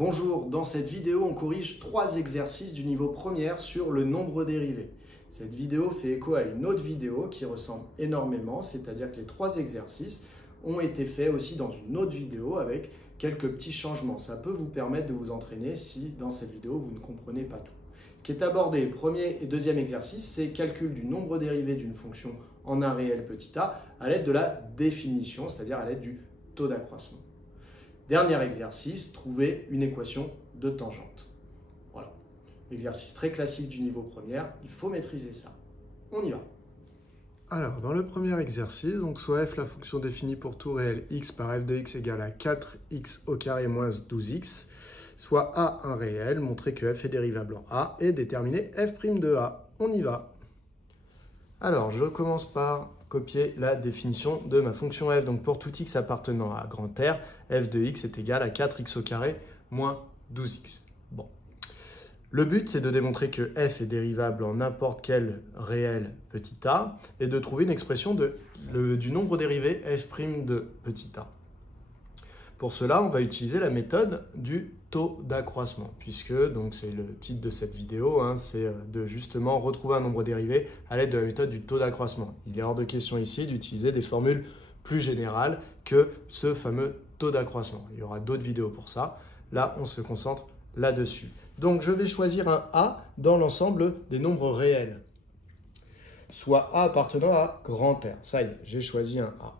Bonjour, dans cette vidéo, on corrige 3 exercices du niveau première sur le nombre dérivé. Cette vidéo fait écho à une autre vidéo qui ressemble énormément, c'est-à-dire que les 3 exercices ont été faits aussi dans une autre vidéo avec quelques petits changements. Ça peut vous permettre de vous entraîner si dans cette vidéo vous ne comprenez pas tout. Ce qui est abordé, premier et deuxième exercice, c'est calcul du nombre dérivé d'une fonction en un réel petit a à l'aide de la définition, c'est-à-dire à l'aide du taux d'accroissement. Dernier exercice, trouver une équation de tangente. Voilà, exercice très classique du niveau première, il faut maîtriser ça. On y va. Alors, dans le premier exercice, donc soit f la fonction définie pour tout réel x par f de x égale à 4x au carré moins 12x, soit a un réel, montrer que f est dérivable en a et déterminer f' de a. On y va. Alors, je commence par copier la définition de ma fonction f. Donc, pour tout x appartenant à grand R, f de x est égal à 4x au carré moins 12x. Bon. Le but, c'est de démontrer que f est dérivable en n'importe quel réel petit a et de trouver une expression du nombre dérivé f' de petit a. Pour cela, on va utiliser la méthode du taux d'accroissement, puisque c'est le titre de cette vidéo, c'est de justement retrouver un nombre dérivé à l'aide de la méthode du taux d'accroissement. Il est hors de question ici d'utiliser des formules plus générales que ce fameux taux d'accroissement. Il y aura d'autres vidéos pour ça. Là, on se concentre là-dessus. Donc, je vais choisir un a dans l'ensemble des nombres réels, soit a appartenant à grand R. Ça y est, j'ai choisi un a.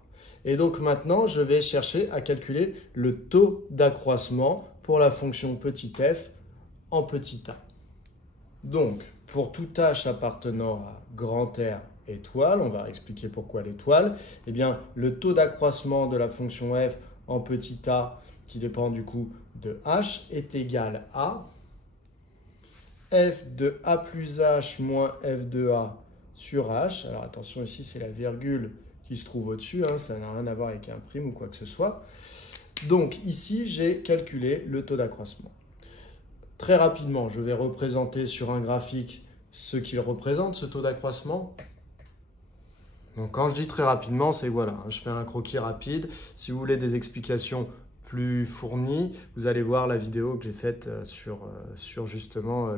Et donc maintenant, je vais chercher à calculer le taux d'accroissement pour la fonction petit f en petit a. Donc, pour tout h appartenant à grand R étoile, on va expliquer pourquoi l'étoile, eh bien, le taux d'accroissement de la fonction f en petit a, qui dépend du coup de h, est égal à f de a plus h moins f de a sur h. Alors attention, ici, c'est la virgule qui se trouve au-dessus, ça n'a rien à voir avec un prime ou quoi que ce soit. Donc ici, j'ai calculé le taux d'accroissement. Très rapidement, je vais représenter sur un graphique ce qu'il représente, ce taux d'accroissement. Donc quand je dis très rapidement, c'est voilà, je fais un croquis rapide. Si vous voulez des explications plus fournies, vous allez voir la vidéo que j'ai faite sur justement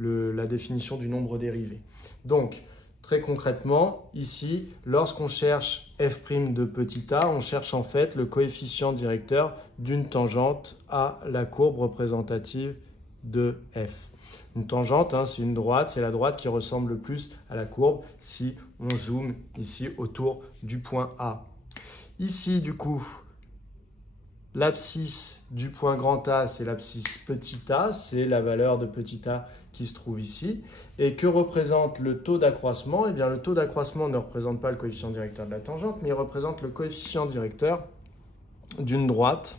la définition du nombre dérivé. Donc, très concrètement, ici, lorsqu'on cherche f' de petit a, on cherche en fait le coefficient directeur d'une tangente à la courbe représentative de f. Une tangente, c'est une droite, c'est la droite qui ressemble le plus à la courbe si on zoome ici autour du point A. Ici, du coup, l'abscisse du point grand A, c'est l'abscisse petit a, c'est la valeur de petit a qui se trouve ici. Et que représente le taux d'accroissement? Eh bien, le taux d'accroissement ne représente pas le coefficient directeur de la tangente, mais il représente le coefficient directeur d'une droite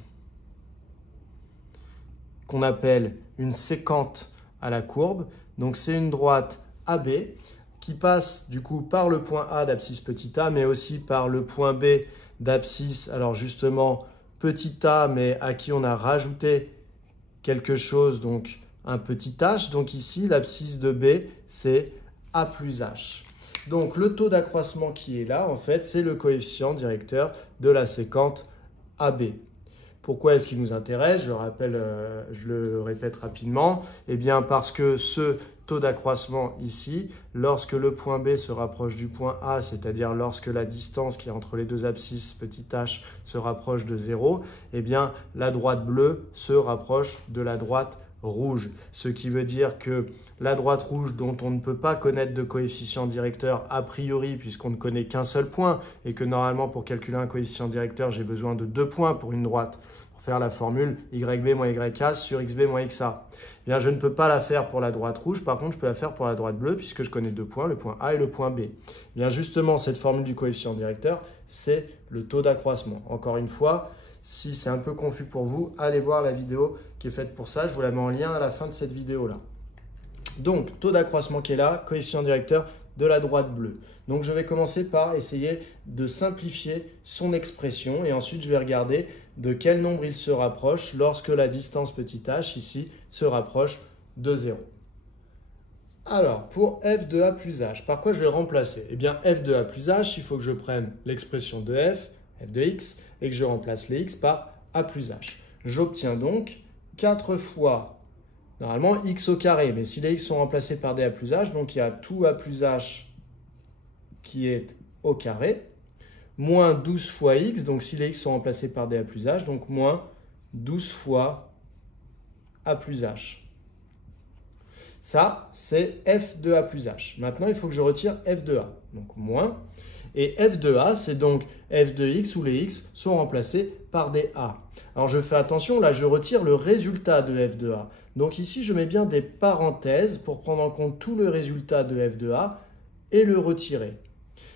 qu'on appelle une sécante à la courbe. Donc, c'est une droite AB qui passe du coup par le point A d'abscisse petit a, mais aussi par le point B d'abscisse, alors justement petit a, mais à qui on a rajouté quelque chose, donc un petit h. Donc ici, l'abscisse de B, c'est a plus h. Donc le taux d'accroissement qui est là, en fait, c'est le coefficient directeur de la sécante AB. Pourquoi est-ce qu'il nous intéresse? Je le répète rapidement. Eh bien parce que ce taux d'accroissement ici, lorsque le point B se rapproche du point A, c'est-à-dire lorsque la distance qui est entre les deux abscisses, petit h, se rapproche de 0, eh bien la droite bleue se rapproche de la droite rouge. Ce qui veut dire que la droite rouge, dont on ne peut pas connaître de coefficient directeur a priori, puisqu'on ne connaît qu'un seul point, et que normalement pour calculer un coefficient directeur, j'ai besoin de 2 points pour une droite, pour faire la formule yb moins yk sur xb moins xa. Eh bien, je ne peux pas la faire pour la droite rouge, par contre je peux la faire pour la droite bleue, puisque je connais 2 points, le point A et le point B. Eh bien, justement, cette formule du coefficient directeur, c'est le taux d'accroissement. Encore une fois, si c'est un peu confus pour vous, allez voir la vidéo qui est faite pour ça. Je vous la mets en lien à la fin de cette vidéo-là. Donc, taux d'accroissement qui est là, coefficient directeur de la droite bleue. Donc, je vais commencer par essayer de simplifier son expression et ensuite, je vais regarder de quel nombre il se rapproche lorsque la distance petit h, ici, se rapproche de 0. Alors, pour f de a plus h, par quoi je vais le remplacer? Eh bien, f de a plus h, il faut que je prenne l'expression de f de x, et que je remplace les x par a plus h. J'obtiens donc 4 fois, normalement, x au carré, mais si les x sont remplacés par des a plus h, donc il y a tout a plus h qui est au carré, moins 12 fois x, donc si les x sont remplacés par des a plus h, donc moins 12 fois a plus h. Ça, c'est f de a plus h. Maintenant, il faut que je retire f de a, donc moins. Et f de a, c'est donc f de x où les x sont remplacés par des a. Alors, je fais attention, là, je retire le résultat de f de a. Donc ici, je mets bien des parenthèses pour prendre en compte tout le résultat de f de a et le retirer.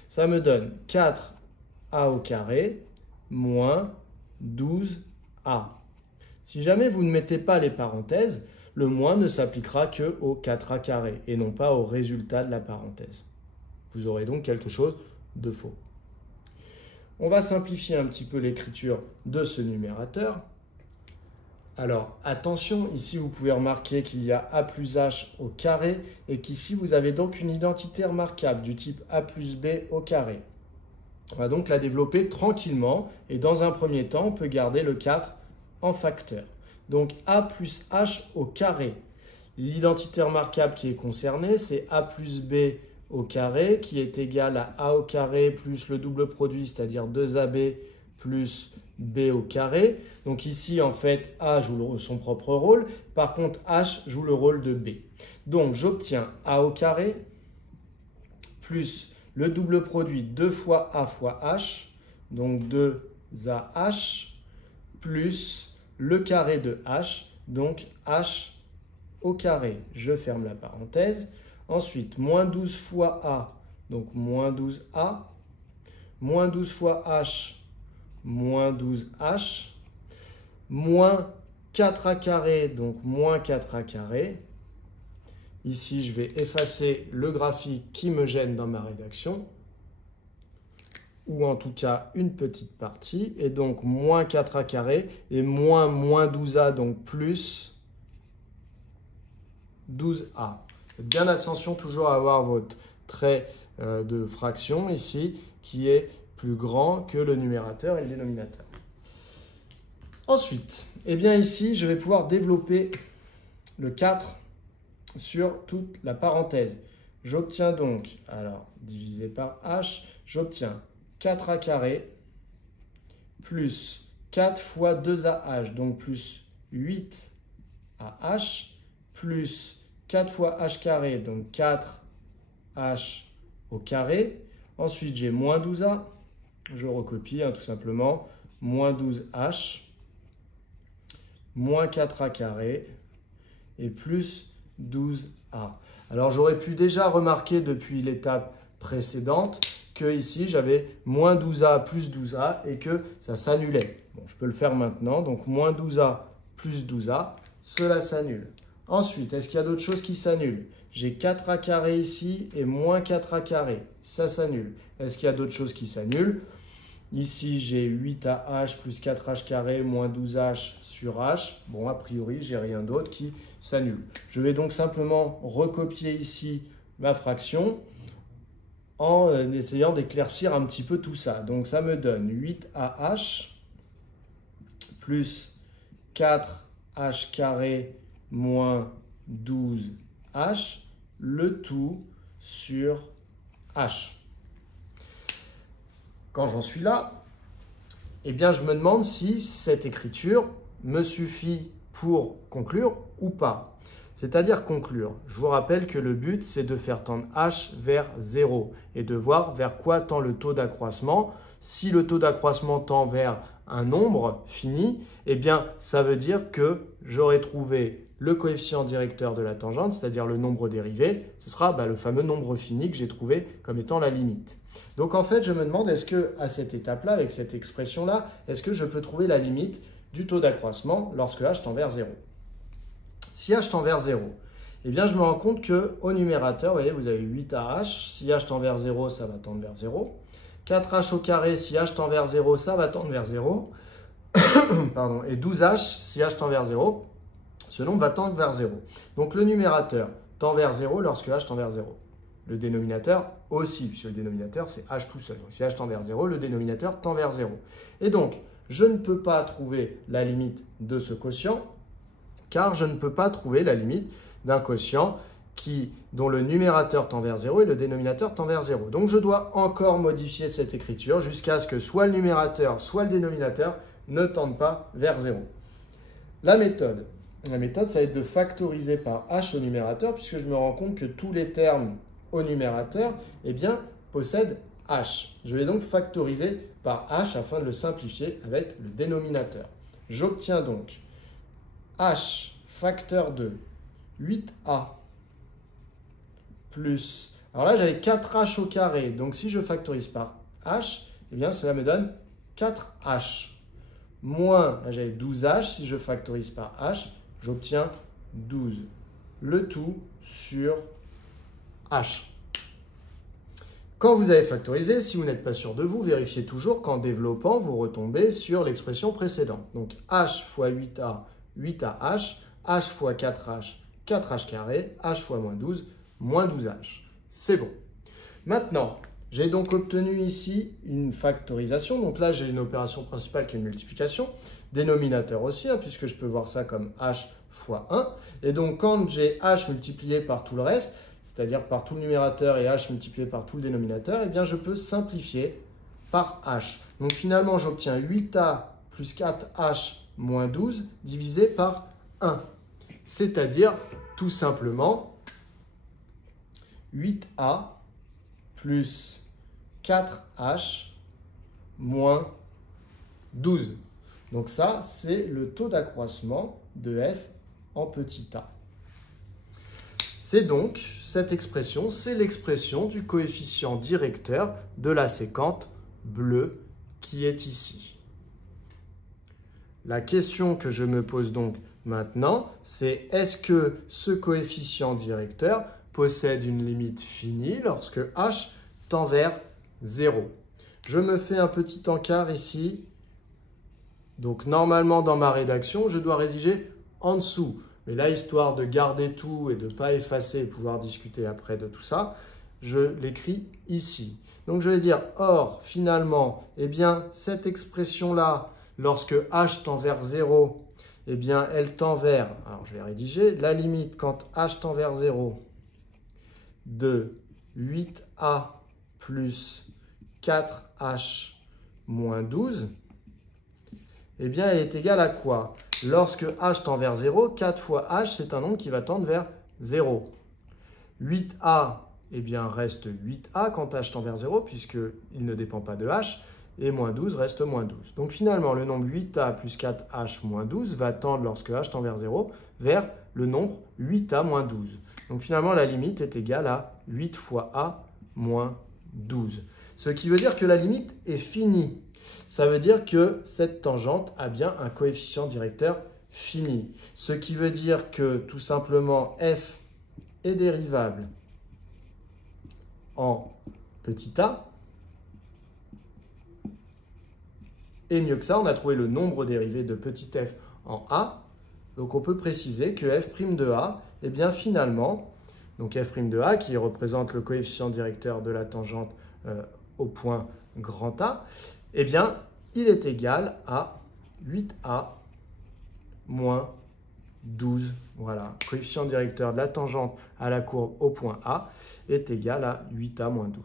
Ça me donne 4a au carré moins 12a. Si jamais vous ne mettez pas les parenthèses, le moins ne s'appliquera que au 4a carré et non pas au résultat de la parenthèse. Vous aurez donc quelque chose de faux. On va simplifier un petit peu l'écriture de ce numérateur. Alors, attention, ici vous pouvez remarquer qu'il y a a plus h au carré et qu'ici vous avez donc une identité remarquable du type a plus b au carré. On va donc la développer tranquillement et dans un premier temps, on peut garder le 4 en facteur. Donc a plus h au carré. L'identité remarquable qui est concernée, c'est a plus b au carré qui est égal à a au carré plus le double produit, c'est-à-dire 2ab plus b au carré. Donc ici, en fait, a joue son propre rôle. Par contre, h joue le rôle de b. Donc, j'obtiens a au carré plus le double produit 2 fois h, donc 2ah, plus le carré de h, donc h au carré. Je ferme la parenthèse. Ensuite, moins 12 fois a, donc moins 12a, moins 12 fois h, moins 12h, moins 4a carré, donc moins 4a carré. Ici, je vais effacer le graphique qui me gêne dans ma rédaction, ou en tout cas une petite partie, et donc moins 4a carré, et moins 12a, donc plus 12a. Faites bien attention toujours à avoir votre trait de fraction ici, qui est plus grand que le numérateur et le dénominateur. Ensuite, eh bien ici, je vais pouvoir développer le 4 sur toute la parenthèse. J'obtiens donc, alors divisé par h, j'obtiens 4a carré plus 4 fois 2ah, donc plus 8ah, plus 4 fois h carré, donc 4h au carré. Ensuite, j'ai moins 12a. Je recopie tout simplement. Moins 12h, moins 4a carré et plus 12a. Alors, j'aurais pu déjà remarquer depuis l'étape précédente que ici, j'avais moins 12a plus 12a et que ça s'annulait. Bon, je peux le faire maintenant. Donc, moins 12a plus 12a, cela s'annule. Ensuite, est-ce qu'il y a d'autres choses qui s'annulent? J'ai 4a carré ici et moins 4a carré. Ça s'annule. Est-ce qu'il y a d'autres choses qui s'annulent? Ici, j'ai 8ah plus 4h carré moins 12h sur h. Bon, a priori, j'ai rien d'autre qui s'annule. Je vais donc simplement recopier ici ma fraction en essayant d'éclaircir un petit peu tout ça. Donc, ça me donne 8ah plus 4h carré moins 12h, le tout sur h. Quand j'en suis là, eh bien, je me demande si cette écriture me suffit pour conclure ou pas. C'est-à-dire conclure. Je vous rappelle que le but, c'est de faire tendre h vers 0 et de voir vers quoi tend le taux d'accroissement. Si le taux d'accroissement tend vers un nombre fini, eh bien, ça veut dire que j'aurai trouvé le coefficient directeur de la tangente, c'est-à-dire le nombre dérivé. Ce sera le fameux nombre fini que j'ai trouvé comme étant la limite. Donc, en fait, je me demande, est-ce qu'à cette étape-là, avec cette expression-là, est-ce que je peux trouver la limite du taux d'accroissement lorsque h tend vers 0? Si h tend vers 0, eh bien, je me rends compte qu'au numérateur, vous voyez, vous avez 8ah. Si h tend vers 0, ça va tendre vers 0. 4h au carré, si h tend vers 0, ça va tendre vers 0. Pardon. Et 12h, si h tend vers 0, ce nombre va tendre vers 0. Donc, le numérateur tend vers 0 lorsque h tend vers 0. Le dénominateur aussi, puisque le dénominateur, c'est h tout seul. Donc, si h tend vers 0, le dénominateur tend vers 0. Et donc, je ne peux pas trouver la limite de ce quotient. car je ne peux pas trouver la limite d'un quotient dont le numérateur tend vers 0 et le dénominateur tend vers 0. Donc je dois encore modifier cette écriture jusqu'à ce que soit le numérateur, soit le dénominateur ne tendent pas vers 0. La méthode, ça va être de factoriser par h au numérateur, puisque je me rends compte que tous les termes au numérateur possèdent h. Je vais donc factoriser par h afin de le simplifier avec le dénominateur. J'obtiens donc h facteur de 8a plus... Alors là, j'avais 4h au carré. Donc, si je factorise par h, cela me donne 4h. Moins, là, j'avais 12h. Si je factorise par h, j'obtiens 12. Le tout sur h. Quand vous avez factorisé, si vous n'êtes pas sûr de vous, vérifiez toujours qu'en développant, vous retombez sur l'expression précédente. Donc, h fois 8a, 8ah, h fois 4h, 4h carré, h fois moins 12, moins 12h. C'est bon. Maintenant, j'ai donc obtenu ici une factorisation. Donc là, j'ai une opération principale qui est une multiplication. Dénominateur aussi, puisque je peux voir ça comme h fois 1. Et donc, quand j'ai h multiplié par tout le reste, c'est-à-dire par tout le numérateur et h multiplié par tout le dénominateur, je peux simplifier par h. Donc finalement, j'obtiens 8a plus 4h moins 12 divisé par 1. C'est-à-dire, tout simplement, 8a plus 4h moins 12. Donc ça, c'est le taux d'accroissement de f en petit a. C'est donc cette expression, c'est l'expression du coefficient directeur de la séquente bleue qui est ici. La question que je me pose donc maintenant, c'est est-ce que ce coefficient directeur possède une limite finie lorsque h tend vers 0. Je me fais un petit encart ici. Donc normalement dans ma rédaction, je dois rédiger en dessous. Mais là, histoire de garder tout et de ne pas effacer et pouvoir discuter après de tout ça, je l'écris ici. Donc je vais dire, or, finalement, cette expression-là, lorsque h tend vers 0, elle tend vers, alors je vais rédiger, la limite quand h tend vers 0, de 8a plus 4h moins 12, elle est égale à quoi? Lorsque h tend vers 0, 4 fois h, c'est un nombre qui va tendre vers 0. 8a, reste 8a quand h tend vers 0, puisqu'il ne dépend pas de h, et moins 12 reste moins 12. Donc finalement, le nombre 8a plus 4h moins 12 va tendre, lorsque h tend vers 0, vers le nombre 8a moins 12. Donc finalement, la limite est égale à 8 fois a moins 12. Ce qui veut dire que la limite est finie. Ça veut dire que cette tangente a bien un coefficient directeur fini. Ce qui veut dire que tout simplement f est dérivable en petit a. Et mieux que ça, on a trouvé le nombre dérivé de petit f en a. Donc on peut préciser que f' de a, finalement, donc f' de a qui représente le coefficient directeur de la tangente au point grand A, il est égal à 8a moins 12. Voilà, coefficient directeur de la tangente à la courbe au point A est égal à 8a moins 12.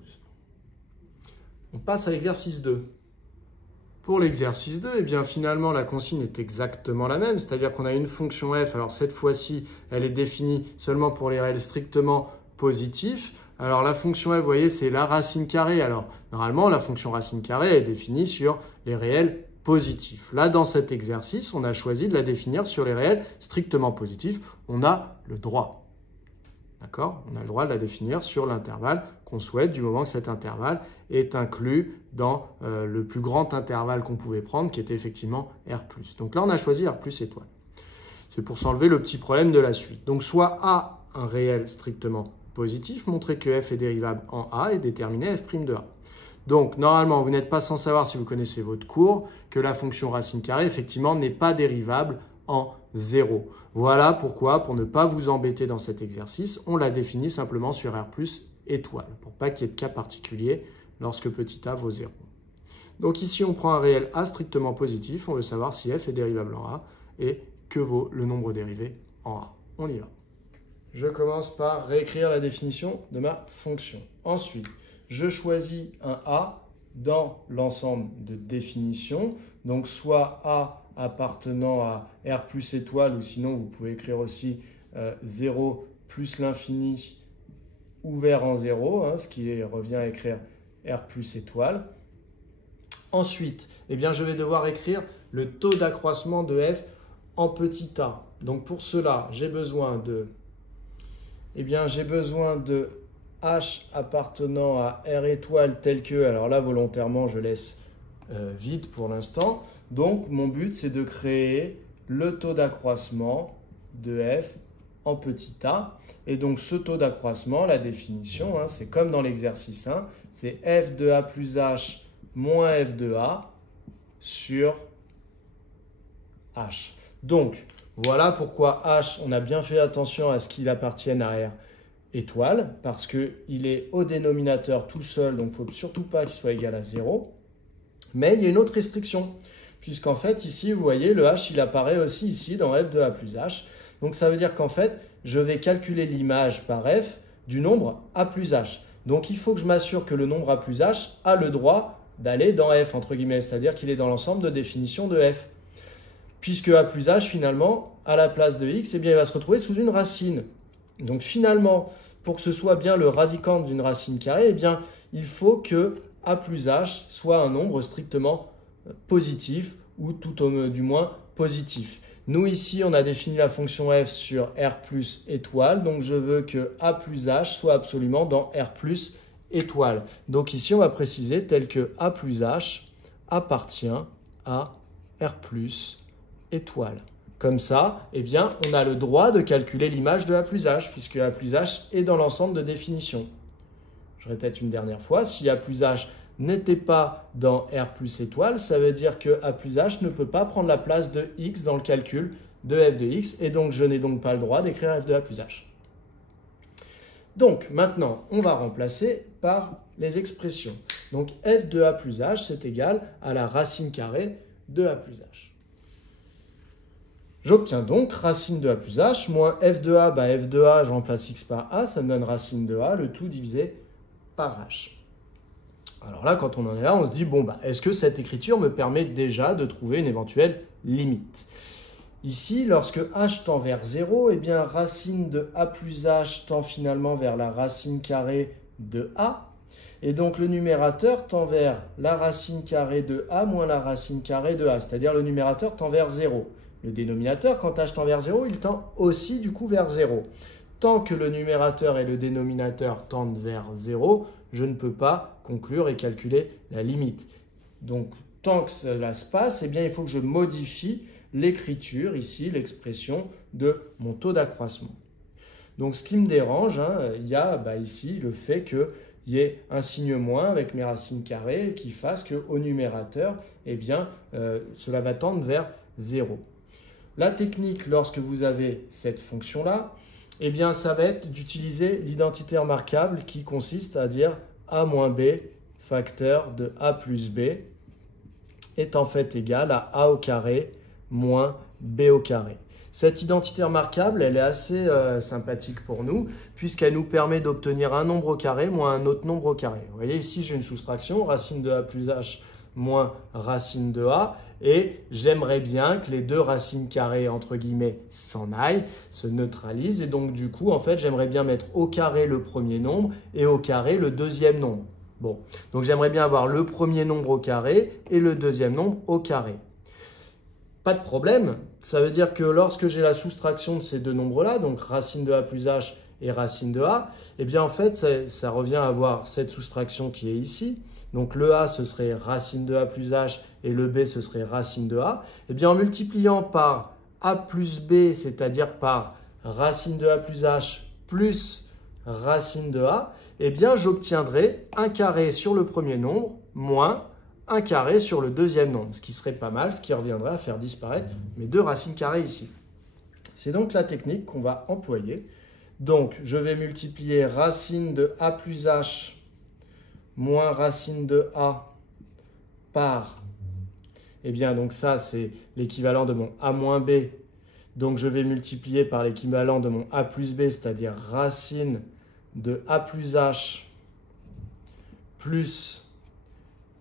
On passe à l'exercice 2. Pour l'exercice 2, finalement, la consigne est exactement la même, c'est-à-dire qu'on a une fonction f. Alors, cette fois-ci, elle est définie seulement pour les réels strictement positifs. Alors, la fonction f, vous voyez, c'est la racine carrée. Alors, normalement, la fonction racine carrée est définie sur les réels positifs. Là, dans cet exercice, on a choisi de la définir sur les réels strictement positifs. On a le droit. D'accord? On a le droit de la définir sur l'intervalle qu'on souhaite, du moment que cet intervalle est inclus dans le plus grand intervalle qu'on pouvait prendre, qui était effectivement R+. Donc là, on a choisi R+ étoile. C'est pour s'enlever le petit problème de la suite. Donc, soit A, un réel strictement positif, montrer que f est dérivable en A et déterminer f' de A. Donc, normalement, vous n'êtes pas sans savoir, si vous connaissez votre cours, que la fonction racine carrée, effectivement, n'est pas dérivable en 0. Voilà pourquoi, pour ne pas vous embêter dans cet exercice, on l'a définit simplement sur R+ étoile, pour pas qu'il y ait de cas particulier lorsque petit a vaut 0. Donc ici, on prend un réel A strictement positif, on veut savoir si f est dérivable en A et que vaut le nombre dérivé en a. On y va. Je commence par réécrire la définition de ma fonction. Ensuite, je choisis un a dans l'ensemble de définition. Donc, soit a appartenant à R plus étoile, ou sinon, vous pouvez écrire aussi 0 plus l'infini ouvert en 0, hein, ce qui revient à écrire R plus étoile. Ensuite, eh bien, je vais devoir écrire le taux d'accroissement de f en petit a. Donc, pour cela, j'ai besoin de h appartenant à R étoile tel que, alors là, volontairement, je laisse vide pour l'instant. Donc, mon but, c'est de créer le taux d'accroissement de f en petit a. Et donc, ce taux d'accroissement, la définition, hein, c'est comme dans l'exercice 1, c'est f de a plus h moins f de a sur h. Donc, voilà pourquoi h, on a bien fait attention à ce qu'il appartienne à R étoile, parce qu'il est au dénominateur tout seul, donc il ne faut surtout pas qu'il soit égal à 0. Mais il y a une autre restriction, puisqu'en fait, ici, vous voyez, le h, il apparaît aussi ici dans f de a plus h. Donc, ça veut dire qu'en fait, je vais calculer l'image par f du nombre a plus h. Donc, il faut que je m'assure que le nombre a plus h a le droit d'aller dans f, entre guillemets, c'est-à-dire qu'il est dans l'ensemble de définition de f. Puisque a plus h, finalement, à la place de x, eh bien, il va se retrouver sous une racine. Donc, finalement, pour que ce soit bien le radicand d'une racine carrée, eh bien, il faut que a plus h soit un nombre strictement positif, ou tout au du moins positif. Nous, ici, on a défini la fonction f sur R plus étoile, donc je veux que a plus h soit absolument dans R plus étoile. Donc ici, on va préciser tel que a plus h appartient à R plus étoile. Comme ça, eh bien, on a le droit de calculer l'image de a plus h, puisque a plus h est dans l'ensemble de définition. Je répète une dernière fois, si a plus h n'était pas dans R plus étoile, ça veut dire que a plus h ne peut pas prendre la place de x dans le calcul de f de x, et donc je n'ai donc pas le droit d'écrire f de a plus h. Donc maintenant, on va remplacer par les expressions. Donc f de a plus h, c'est égal à la racine carrée de a plus h. J'obtiens donc racine de a plus h moins f de a, f de a, je remplace x par a, ça me donne racine de a, le tout divisé par h. Alors là, quand on en est là, on se dit, bon, est-ce que cette écriture me permet déjà de trouver une éventuelle limite? Ici, lorsque h tend vers 0, eh bien, racine de a plus h tend finalement vers la racine carrée de a. Et donc, le numérateur tend vers la racine carrée de a moins la racine carrée de a, c'est-à-dire le numérateur tend vers 0. Le dénominateur, quand h tend vers 0, il tend aussi du coup vers 0. Tant que le numérateur et le dénominateur tendent vers 0, je ne peux pas conclure et calculer la limite. Donc, tant que cela se passe, eh bien, il faut que je modifie l'écriture, ici, l'expression de mon taux d'accroissement. Donc, ce qui me dérange, il y a ici le fait qu'il y ait un signe moins avec mes racines carrées qui fasse qu'au numérateur, eh bien, cela va tendre vers 0. La technique, lorsque vous avez cette fonction-là, eh bien, ça va être d'utiliser l'identité remarquable qui consiste à dire a moins b facteur de a plus b est en fait égal à a au carré moins b au carré. Cette identité remarquable, elle est assez sympathique pour nous, puisqu'elle nous permet d'obtenir un nombre au carré moins un autre nombre au carré. Vous voyez ici, j'ai une soustraction, racine de a plus h moins racine de a, et j'aimerais bien que les deux racines carrées, entre guillemets, s'en aillent, se neutralisent, et donc du coup, en fait, j'aimerais bien mettre au carré le premier nombre et au carré le deuxième nombre. Bon, donc j'aimerais bien avoir le premier nombre au carré et le deuxième nombre au carré. Pas de problème, ça veut dire que lorsque j'ai la soustraction de ces deux nombres-là, donc racine de a plus h et racine de a, eh bien en fait, ça revient à avoir cette soustraction qui est ici. Donc le a, ce serait racine de a plus h et le b, ce serait racine de a. Eh bien en multipliant par a plus b, c'est-à-dire par racine de a plus h plus racine de a, eh bien j'obtiendrai un carré sur le premier nombre moins un carré sur le deuxième nombre, ce qui serait pas mal, ce qui reviendrait à faire disparaître mes deux racines carrées ici. C'est donc la technique qu'on va employer. Donc, je vais multiplier racine de a plus h moins racine de a par, eh bien, donc ça, c'est l'équivalent de mon a moins b Donc, je vais multiplier par l'équivalent de mon a plus b, c'est-à-dire racine de a plus h plus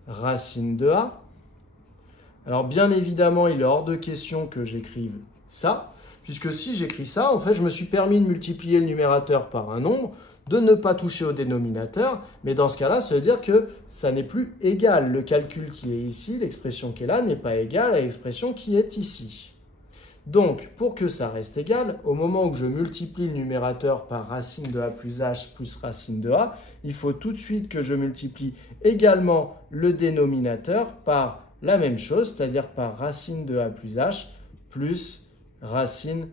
racine de a. Alors, bien évidemment, il est hors de question que j'écrive ça, puisque si j'écris ça, en fait, je me suis permis de multiplier le numérateur par un nombre, de ne pas toucher au dénominateur, mais dans ce cas-là, ça veut dire que ça n'est plus égal. Le calcul qui est ici, l'expression qui est là, n'est pas égale à l'expression qui est ici. Donc, pour que ça reste égal, au moment où je multiplie le numérateur par racine de a plus h plus racine de a, il faut tout de suite que je multiplie également le dénominateur par la même chose, c'est-à-dire par racine de a plus h plus racine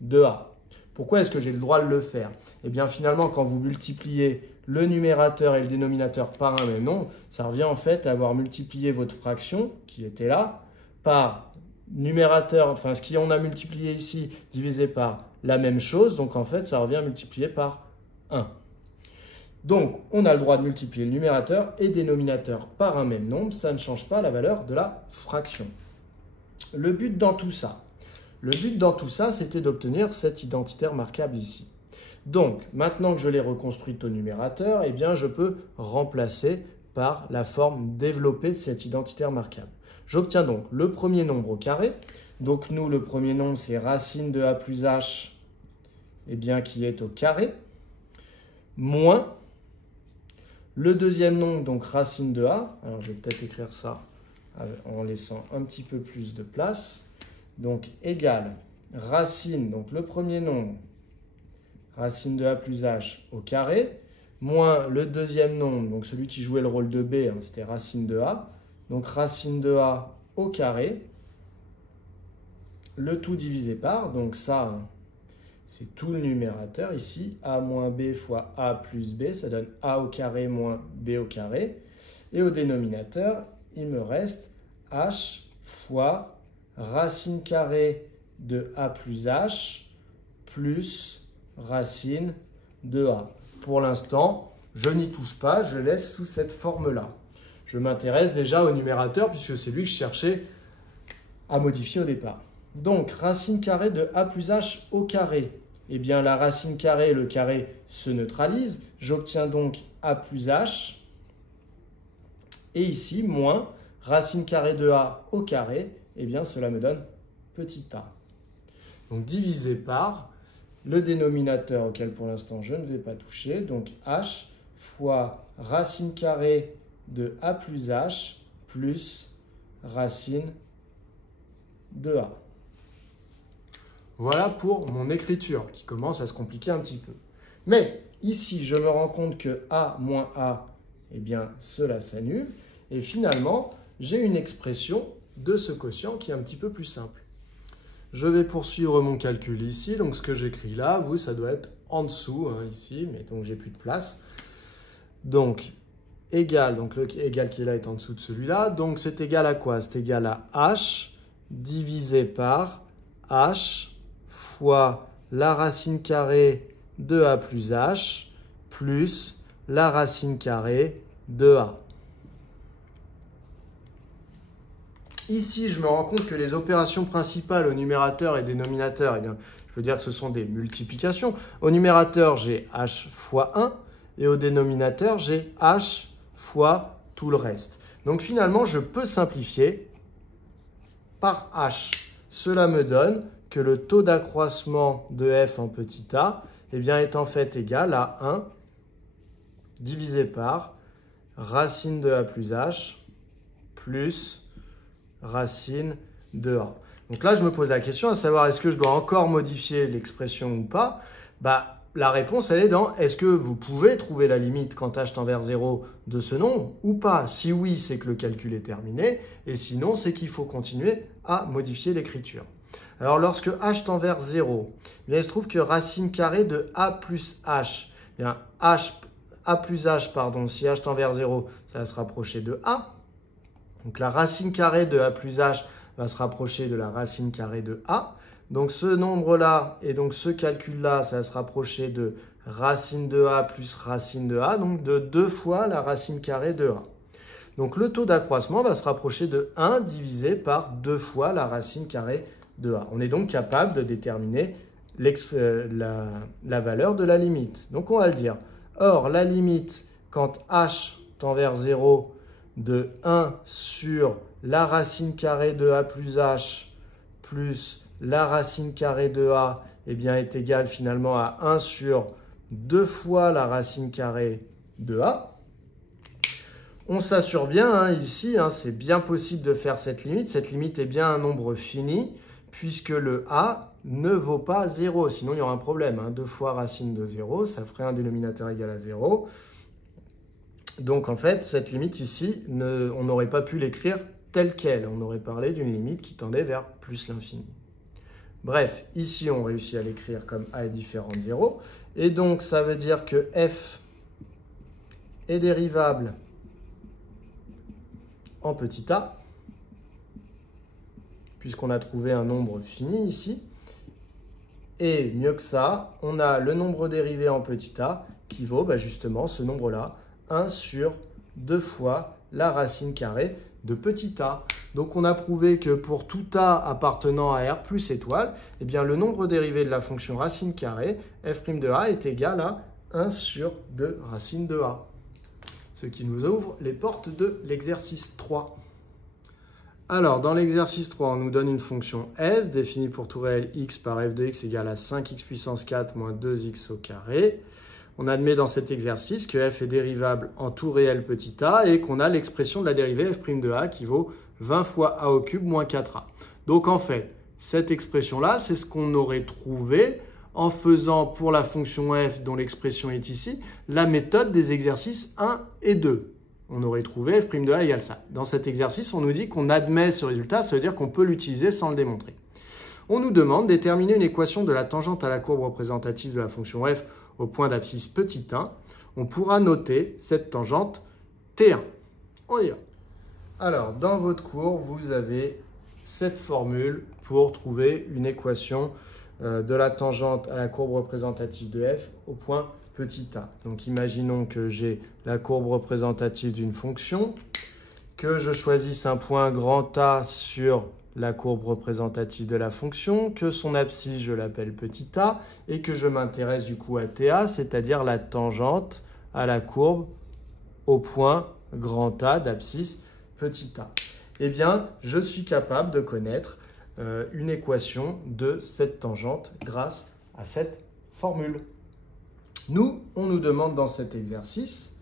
de a. Pourquoi est-ce que j'ai le droit de le faire? Eh bien, finalement, quand vous multipliez le numérateur et le dénominateur par un même nombre, ça revient en fait à avoir multiplié votre fraction, qui était là, par numérateur, enfin, ce qu'on a multiplié ici, divisé par la même chose. Donc, en fait, ça revient à multiplier par 1. Donc, on a le droit de multiplier le numérateur et le dénominateur par un même nombre. Ça ne change pas la valeur de la fraction. Le but dans tout ça, c'était d'obtenir cet identitaire marquable ici. Donc, maintenant que je l'ai reconstruite au numérateur, eh bien, je peux remplacer par la forme développée de cet identitaire marquable. J'obtiens donc le premier nombre au carré. Donc, nous, le premier nombre, c'est racine de a plus h, eh bien, qui est au carré, moins le deuxième nombre, donc racine de a. Alors, je vais peut-être écrire ça en laissant un petit peu plus de place. Donc, égale racine, donc le premier nombre, racine de a plus h au carré, moins le deuxième nombre, donc celui qui jouait le rôle de b, hein, c'était racine de a. Donc, racine de a au carré, le tout divisé par, donc ça, hein, c'est tout le numérateur ici, a moins b fois a plus b, ça donne a au carré moins b au carré. Et au dénominateur, il me reste h fois racine carrée de a plus h plus racine de a. Pour l'instant, je n'y touche pas, je laisse sous cette forme-là. Je m'intéresse déjà au numérateur puisque c'est lui que je cherchais à modifier au départ. Donc, racine carrée de a plus h au carré. Eh bien, la racine carrée et le carré se neutralisent. J'obtiens donc a plus h. Et ici, moins racine carrée de a au carré. Eh bien, cela me donne petit a. Donc, divisé par le dénominateur auquel pour l'instant je ne vais pas toucher. Donc, h fois racine carrée de a plus h plus racine de a. Voilà pour mon écriture qui commence à se compliquer un petit peu. Mais ici, je me rends compte que a moins a, eh bien, cela s'annule. Et finalement, j'ai une expression de ce quotient qui est un petit peu plus simple. Je vais poursuivre mon calcul ici. Donc, ce que j'écris là, vous, ça doit être en dessous, hein, ici, mais donc j'ai plus de place. Donc, égal, donc le égal qui est là est en dessous de celui-là. Donc, c'est égal à quoi? C'est égal à h divisé par h fois la racine carrée de a plus h plus la racine carrée de a. Ici, je me rends compte que les opérations principales au numérateur et dénominateur, eh bien, je peux dire que ce sont des multiplications. Au numérateur, j'ai h fois 1 et au dénominateur, j'ai h fois tout le reste. Donc finalement, je peux simplifier par h. Cela me donne que le taux d'accroissement de f en petit a eh bien, est en fait égal à 1 divisé par racine de a plus h plus racine de a. Donc là, je me pose la question à savoir est-ce que je dois encore modifier l'expression ou pas? La réponse, elle est dans est-ce que vous pouvez trouver la limite quand h tend vers 0 de ce nombre ou pas? Si oui, c'est que le calcul est terminé et sinon, c'est qu'il faut continuer à modifier l'écriture. Alors, lorsque h tend vers 0, il se trouve que racine carrée de a plus h, bien, a plus h, pardon, si h tend vers 0, ça va se rapprocher de a. Donc, la racine carrée de a plus h va se rapprocher de la racine carrée de a. Donc, ce nombre-là et donc ce calcul-là, ça va se rapprocher de racine de a plus racine de a, donc de 2 fois la racine carrée de a. Donc, le taux d'accroissement va se rapprocher de 1 divisé par 2 fois la racine carrée de a. On est donc capable de déterminer la valeur de la limite. Donc on va le dire. Or, la limite, quand h tend vers 0 de 1 sur la racine carrée de a plus h plus la racine carrée de a, eh bien, est égale finalement à 1 sur 2 fois la racine carrée de a. On s'assure bien ici, c'est bien possible de faire cette limite. Cette limite est bien un nombre fini puisque le a ne vaut pas 0. Sinon, il y aura un problème. 2 fois racine de 0, ça ferait un dénominateur égal à 0. Donc, en fait, cette limite ici, on n'aurait pas pu l'écrire telle qu'elle. On aurait parlé d'une limite qui tendait vers plus l'infini. Bref, ici, on réussit à l'écrire comme a est différent de 0. Et donc, ça veut dire que f est dérivable en petit a, puisqu'on a trouvé un nombre fini ici. Et mieux que ça, on a le nombre dérivé en petit a qui vaut justement ce nombre-là, 1 sur 2 fois la racine carrée de petit a. Donc on a prouvé que pour tout a appartenant à R plus étoile, eh bien le nombre dérivé de la fonction racine carrée, f' de a, est égal à 1 sur 2 racine de a. Ce qui nous ouvre les portes de l'exercice 3. Alors, dans l'exercice 3, on nous donne une fonction f définie pour tout réel x par f de x égale à 5x puissance 4 moins 2x au carré. On admet dans cet exercice que f est dérivable en tout réel petit a et qu'on a l'expression de la dérivée f' de a qui vaut 20 fois a au cube moins 4a. Donc, en fait, cette expression-là, c'est ce qu'on aurait trouvé en faisant pour la fonction f, dont l'expression est ici, la méthode des exercices 1 et 2. On aurait trouvé f' de a égale ça. Dans cet exercice, on nous dit qu'on admet ce résultat, ça veut dire qu'on peut l'utiliser sans le démontrer. On nous demande de déterminer une équation de la tangente à la courbe représentative de la fonction f au point d'abscisse petit 1. On pourra noter cette tangente T1. On y va. Alors, dans votre cours, vous avez cette formule pour trouver une équation de la tangente à la courbe représentative de f au point petit a. Donc, imaginons que j'ai la courbe représentative d'une fonction, que je choisisse un point grand A sur la courbe représentative de la fonction, que son abscisse, je l'appelle petit a, et que je m'intéresse du coup à TA, c'est-à-dire la tangente à la courbe au point grand A d'abscisse petit a. Eh bien, je suis capable de connaître une équation de cette tangente grâce à cette formule. Nous, on nous demande dans cet exercice,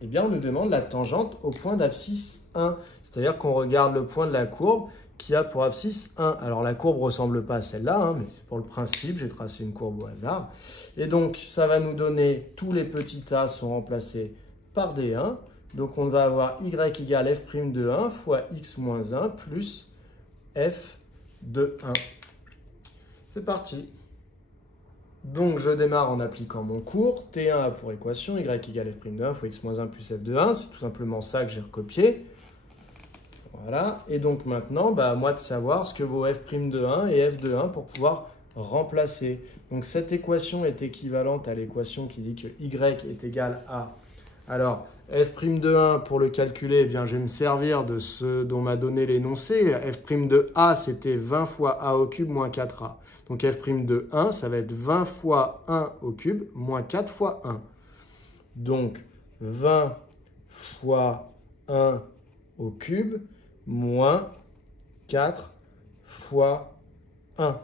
eh bien, on nous demande la tangente au point d'abscisse 1. C'est-à-dire qu'on regarde le point de la courbe qui a pour abscisse 1. Alors, la courbe ne ressemble pas à celle-là, mais c'est pour le principe, j'ai tracé une courbe au hasard. Et donc, ça va nous donner, tous les petits a sont remplacés par des 1. Donc, on va avoir y égale f' de 1 fois x moins 1 plus f de 1. C'est parti. Donc, je démarre en appliquant mon cours. T1 a pour équation y égale f' de 1 fois x moins 1 plus f de 1. C'est tout simplement ça que j'ai recopié. Voilà. Et donc, maintenant, à moi de savoir ce que vaut f' de 1 et f de 1 pour pouvoir remplacer. Donc, cette équation est équivalente à l'équation qui dit que y est égal à... Alors, f' de 1, pour le calculer, eh bien, je vais me servir de ce dont m'a donné l'énoncé. f' de a, c'était 20 fois a au cube moins 4a. Donc, f' de 1, ça va être 20 fois 1 au cube moins 4 fois 1. Donc, 20 fois 1 au cube moins 4 fois 1.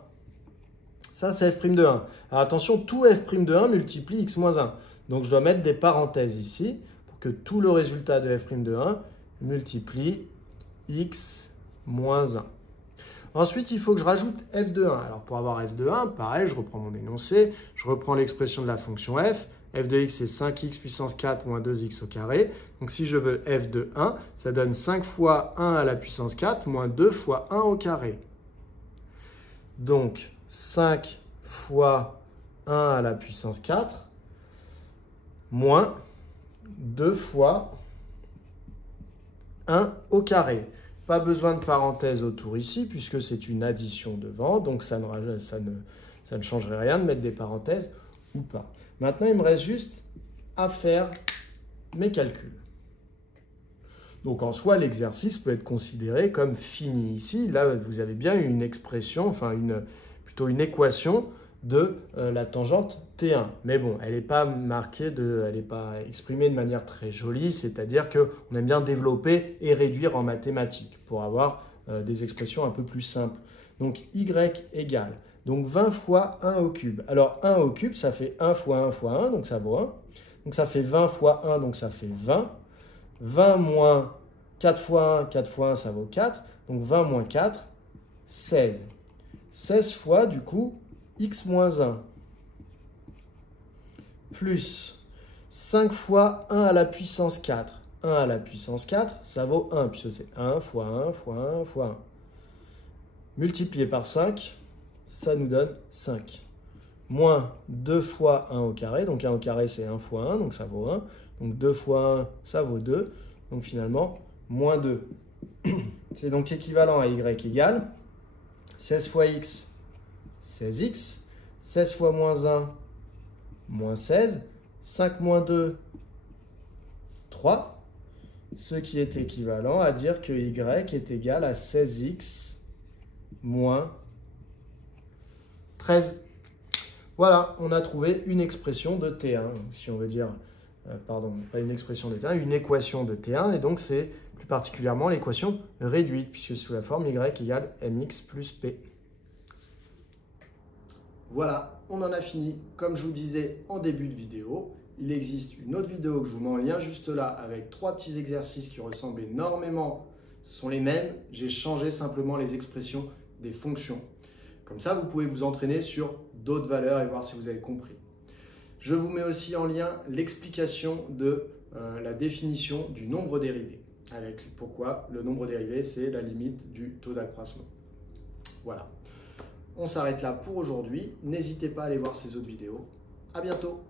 Ça, c'est f' de 1. Alors, attention, tout f' de 1 multiplie x moins 1. Donc, je dois mettre des parenthèses ici pour que tout le résultat de f' de 1 multiplie x moins 1. Ensuite, il faut que je rajoute f de 1. Alors, pour avoir f de 1, pareil, je reprends mon énoncé, je reprends l'expression de la fonction f. f de x, c'est 5x puissance 4 moins 2x au carré. Donc, si je veux f de 1, ça donne 5 fois 1 à la puissance 4 moins 2 fois 1 au carré. Donc, 5 fois 1 à la puissance 4 moins 2 fois 1 au carré. Pas besoin de parenthèse autour ici, puisque c'est une addition devant, donc ça ne changerait rien de mettre des parenthèses ou pas. Maintenant, il me reste juste à faire mes calculs. Donc en soi, l'exercice peut être considéré comme fini ici. Là, vous avez bien une expression, enfin plutôt une équation de la tangente T1. Mais bon, elle n'est pas elle n'est pas exprimée de manière très jolie, c'est-à-dire qu'on aime bien développer et réduire en mathématiques pour avoir des expressions un peu plus simples. Donc y égale, donc 20 fois 1 au cube. Alors 1 au cube, ça fait 1 fois 1 fois 1, donc ça vaut 1. Donc ça fait 20 fois 1, donc ça fait 20. 20 moins 4 fois 1, 4 fois 1, ça vaut 4. Donc 20 moins 4, 16. 16 fois, du coup, x moins 1. Plus 5 fois 1 à la puissance 4. 1 à la puissance 4, ça vaut 1, puisque c'est 1 fois 1 fois 1 fois 1. Multiplié par 5, ça nous donne 5. Moins 2 fois 1 au carré, donc 1 au carré c'est 1 fois 1, donc ça vaut 1. Donc 2 fois 1, ça vaut 2. Donc finalement, moins 2. C'est donc équivalent à y égale 16 fois x, 16x. 16 fois moins 1, moins 16. 5 moins 2, 3. Ce qui est équivalent à dire que y est égal à 16x moins 13. Voilà, on a trouvé une expression de T1, si on veut dire, pardon, pas une expression de T1, une équation de T1, et donc c'est plus particulièrement l'équation réduite, puisque sous la forme y égale mx plus p. Voilà, on en a fini. Comme je vous disais en début de vidéo, il existe une autre vidéo que je vous mets en lien juste là, avec 3 petits exercices qui ressemblent énormément, ce sont les mêmes, j'ai changé simplement les expressions des fonctions. Comme ça, vous pouvez vous entraîner sur d'autres valeurs et voir si vous avez compris. Je vous mets aussi en lien l'explication de la définition du nombre dérivé. Avec pourquoi le nombre dérivé, c'est la limite du taux d'accroissement. Voilà. On s'arrête là pour aujourd'hui. N'hésitez pas à aller voir ces autres vidéos. À bientôt.